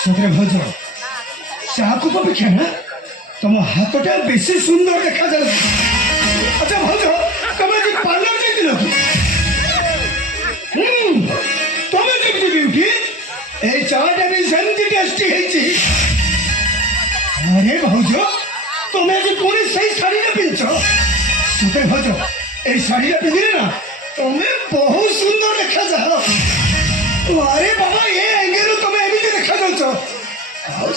सतरे भज चाकू अपेक्षा ना तुम हाथटा बेसी सुंदर देखा जाऊ। अच्छा भज तुम आज पार्लर जाइल तुम जमी ब्यूटी ए चाटा भी सेमती टेस्टी है। अरे भौज तुम्हें आज पूरी सही शाड़ी पिंध सतरे भज ए शाड़ी पिंधे ना तुम्हें बहुत सुंदर देखा जाओ। अरे बाबा ये एंगेल तुम्हें एमती देखा जाउछ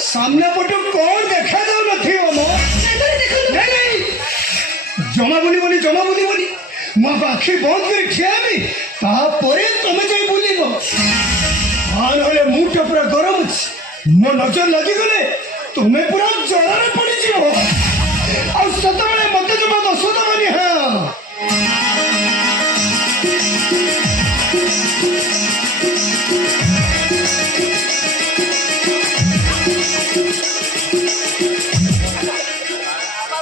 सामने पटू कौन देखा जाऊ नहीं जमा बुली बोली जमा बुली बोली मो आखि बंद कर ठियाबी तापरे तुम्हें जाई बुलिब ना मुठ पूरा गरम मो नजर लगी गले तुम्हें पूरा जर पड़ी सत मत जमा दस दबानी। हाँ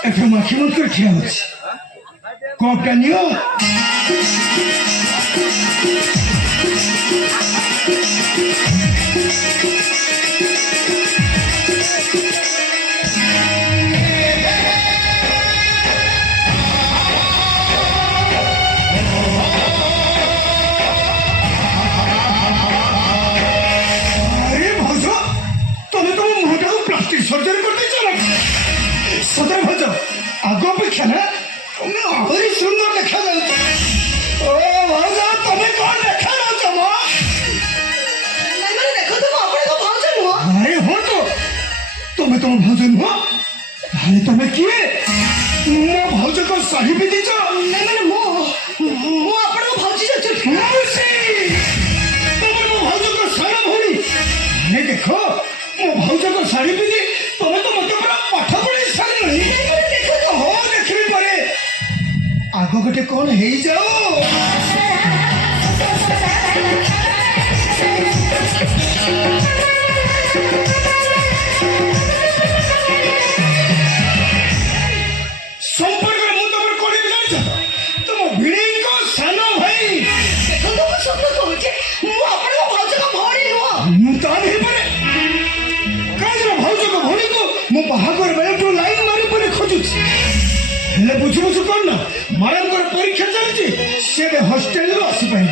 आखि बंद कर ठिया कपटा नियो सर्जरी करते चलो सदर भज आग अपेक्षा ना तुम्हें आहरी सुंदर देखा जाऊ। भज तुम्हें कौन देखा जाऊच अरे हो तो तुम्हें तुम भौज नुह अरे तुम्हें किए मो भौज को शाढ़ी पिंधिच भौज को सारा भौणी अरे देख मो भौज को शाढ़ी पिंधि तुम्हें तो मत पूरा पाठ पढ़ी सारी हाँ देखी परे आग गोटे कौन हो जाओ। संपर्क में मुझे तुम कौन भी जान तुम भिड़ी को सानो भाई मो बाहागर बेले तो लाइन मारी पड़े खोजुची हेले बुझु बुझु कर ना मैडम को परीक्षा चलती से हॉस्टेल रो आसी पाई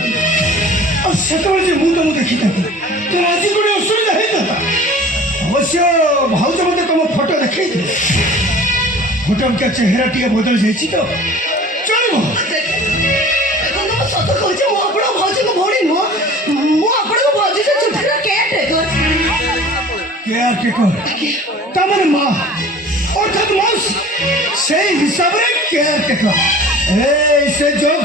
और सेतबे जे मुंड मु देखि था तो आज कोने असुविधा हे था अवश्य भाउज मते तुम फोटो देखै फोटो के चेहरा टिके बदल जाइछि तो चलबो देखो तो सत कहै मो आपण भाउज को भोडी नो मो आपण को भाउज से छुटरा केट केयर तमन माँ अर्थात मौस से हिसाब रे केयर टेकर ए से जोक